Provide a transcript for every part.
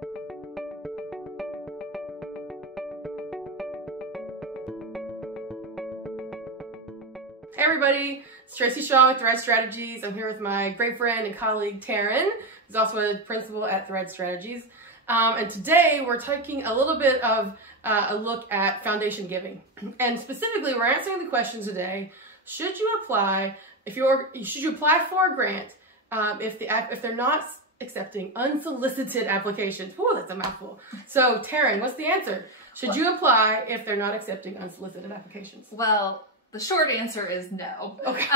Hey everybody, it's Tracy Shaw with Thread Strategies. I'm here with my great friend and colleague Taryn, who's also a principal at Thread Strategies. And today we're taking a little bit of a look at foundation giving. And specifically, we're answering the question today: should you apply for a grant if they're not accepting unsolicited applications? Whoa, that's a mouthful. So Taryn, what's the answer? Should you apply if they're not accepting unsolicited applications? Well, the short answer is no. Okay.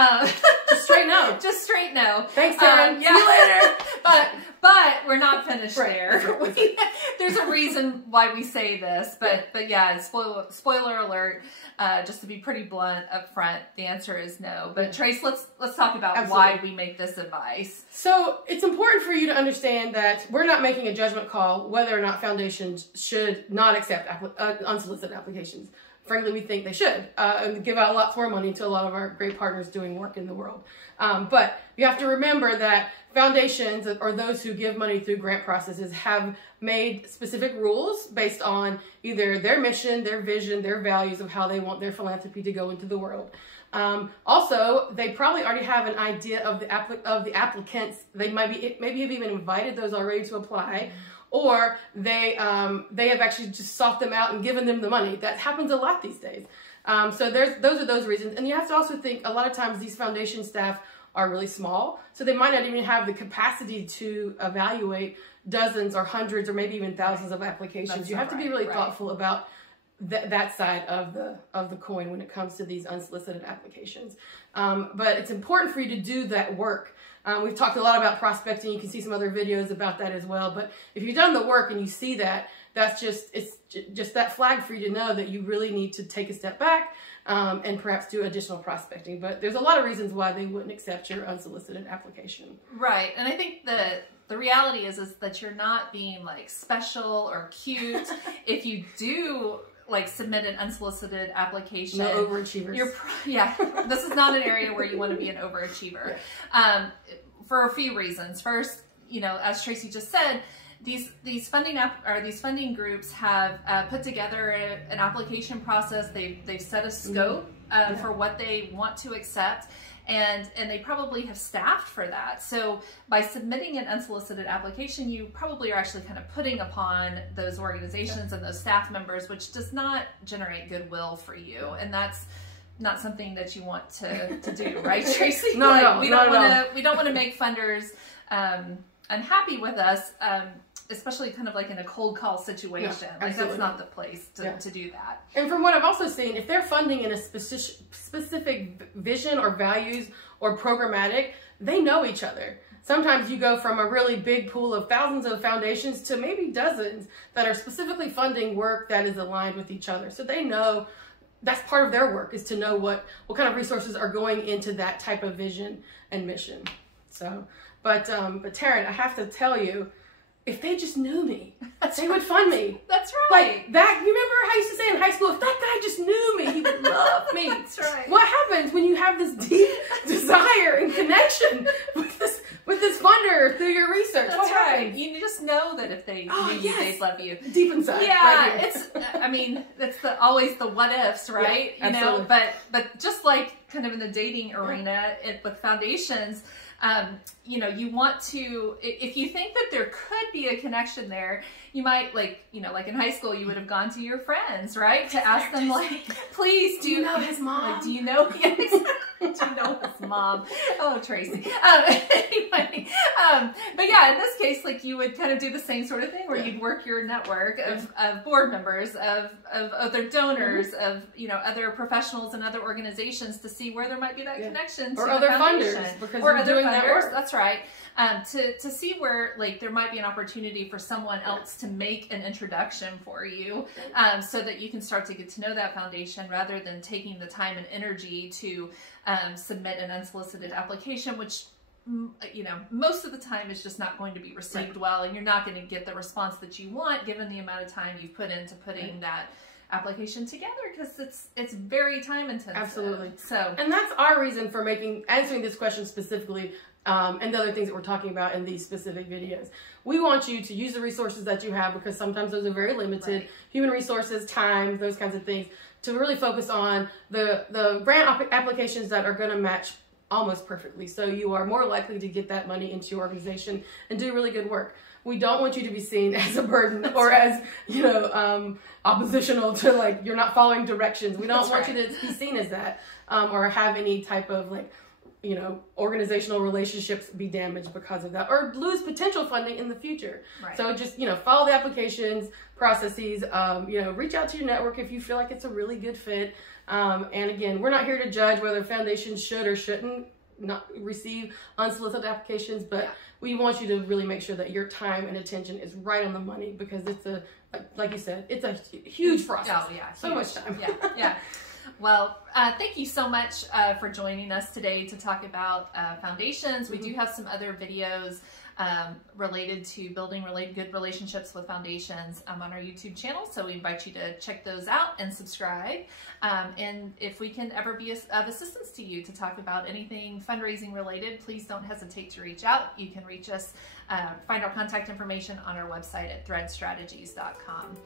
Just straight no. Just straight no. Thanks, Taryn. Yeah. See you later. But we're not finished there. Right. There's a reason why we say this, but yeah, spoiler alert. Just to be pretty blunt up front, the answer is no. But Trace, let's talk about why we make this advice. So it's important for you to understand that we're not making a judgment call whether or not foundations should not accept unsolicited applications. Frankly, we think they should give out lots more money to a lot of our great partners doing work in the world. But you have to remember that foundations, or those who give money through grant processes, have made specific rules based on either their mission, their vision, their values of how they want their philanthropy to go into the world. Also, they probably already have an idea of the applicants. They maybe have even invited those already to apply. Or they have actually just sought them out and given them the money. That happens a lot these days. So those are those reasons. And you have to also think a lot of times these foundation staff are really small, so they might not even have the capacity to evaluate dozens or hundreds or maybe even thousands of applications. You have to be really thoughtful about that side of the coin when it comes to these unsolicited applications. But it's important for you to do that work. We've talked a lot about prospecting. You can see some other videos about that as well. But if you've done the work and you see that, it's just that flag for you to know that you really need to take a step back and perhaps do additional prospecting. But there's a lot of reasons why they wouldn't accept your unsolicited application. Right. And I think the reality is that you're not being like special or cute if you do submit an unsolicited application. No overachievers. This is not an area where you want to be an overachiever. Yeah. For a few reasons. First, as Tracy just said, these funding groups have put together an application process. They've set a scope for what they want to accept. And they probably have staffed for that. So by submitting an unsolicited application, you probably are actually kind of putting upon those organizations and those staff members, which does not generate goodwill for you. And that's not something that you want to do, right, Tracy? No, we don't want to make funders unhappy with us, especially kind of like in a cold call situation. That's not the place to do that. And from what I've also seen, if they're funding in a specific vision or values or programmatic, they know each other. Sometimes you go from a really big pool of thousands of foundations to maybe dozens that are specifically funding work that is aligned with each other. So they know that's part of their work, is to know what kind of resources are going into that type of vision and mission. So, but Taryn, I have to tell you, if they just knew me, they would fund me. That's right. Like that, you remember how I used to say in high school, if that guy just knew me, he would love me. That's right. What happens when you have this deep desire and connection with this funder through your research? That's right. You just know that if they knew you, they'd love you. Deep inside. Yeah, right it's always the what ifs, right? Yeah, absolutely. But just like kind of in the dating arena with foundations, you want to, if you think that there could be a connection there, you might like in high school, you would have gone to your friends, right? To ask them please, do you know his mom? Do you know, do you know his mom? Oh, Tracy. Anyway, but yeah, in this case, you would kind of do the same sort of thing where you'd work your network of board members, of other donors, of, other professionals and other organizations to see where there might be that connection to or the other foundation. Funders, because or we're other doing funders, that work. That's right. To see where there might be an opportunity for someone else to make an introduction for you, so that you can start to get to know that foundation rather than taking the time and energy to submit an unsolicited application, which most of the time is just not going to be received well, and you're not going to get the response that you want given the amount of time you've put into putting that application together, because it's very time intensive. Absolutely. So, and that's our reason for answering this question specifically and the other things that we're talking about in these specific videos. We want you to use the resources that you have, because sometimes those are very limited. Right. Human resources, time, those kinds of things, to really focus on the grant applications that are going to match almost perfectly. So you are more likely to get that money into your organization and do really good work. We don't want you to be seen as a burden or as, you know, oppositional to, like, you're not following directions. We don't want you to be seen as that, or have any type of, like, you know, organizational relationships be damaged because of that, or lose potential funding in the future. Right. So just, you know, follow the applications, processes, you know, reach out to your network if you feel like it's a really good fit. And again, we're not here to judge whether foundations should or shouldn't not receive unsolicited applications, but we want you to really make sure that your time and attention is right on the money, because it's a, like you said, it's a huge process. Oh yeah, so huge. much time. Yeah. Well, thank you so much for joining us today to talk about foundations. We do have some other videos related to building good relationships with foundations on our YouTube channel, so we invite you to check those out and subscribe. And if we can ever be of assistance to you to talk about anything fundraising related, please don't hesitate to reach out. You can reach us, find our contact information on our website at threadstrategies.com.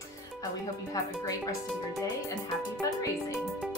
We hope you have a great rest of your day and happy fundraising.